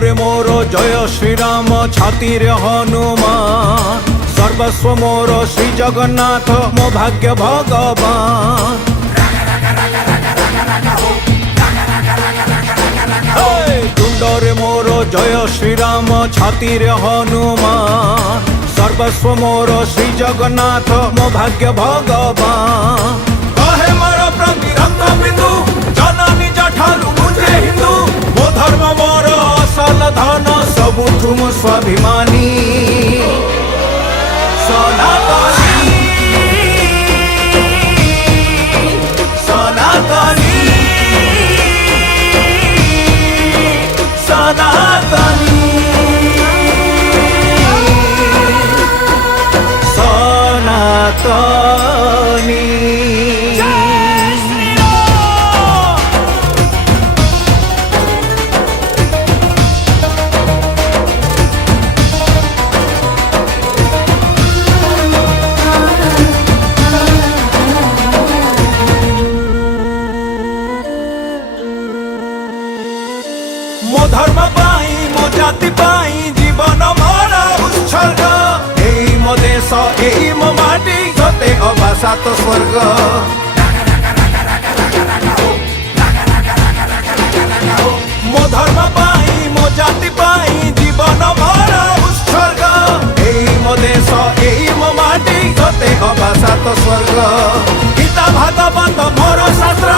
तुंडरे मोर जय श्रीराम छातीरे हनुमान सर्वस्व मोर श्री जगन्नाथ मो भाग्य भगवान। तुंडरे मोर जय श्रीराम छातीरे हनुमान सर्वस्व मोर श्री जगन्नाथ मो भाग्य भगवान। कहे मोर प्रति रक्त बिंदु जननी जठारु मुझे हिंदू मो धर्म मोर असल धन सबुठु मो स्वाभिमानी सनातनी सनातनी सनातनी सनातनी। मो धर्म पाई मो जाति पाई जीवन मोर उत्सर्ग एई मो देश एई मो माटी सते अभाषा तो स्वर्ग। मो धर्म पाई मो जाति पाई जीवन मोर उत्सर्ग एई मो देश एई मो माटी सते अभाषा तो स्वर्ग। गीता भागवत मोर शास्त्र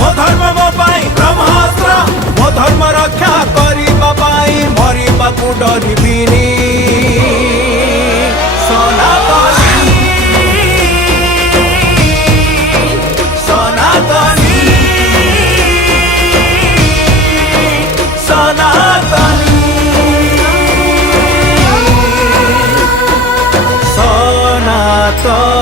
मो धर्म मो पाई ब्रह्मास्त्र मो धर्म रक्षा करिबा पाई मरिबाकु डरिबिनी सनातनी सनातनी सनातनी सनातनी।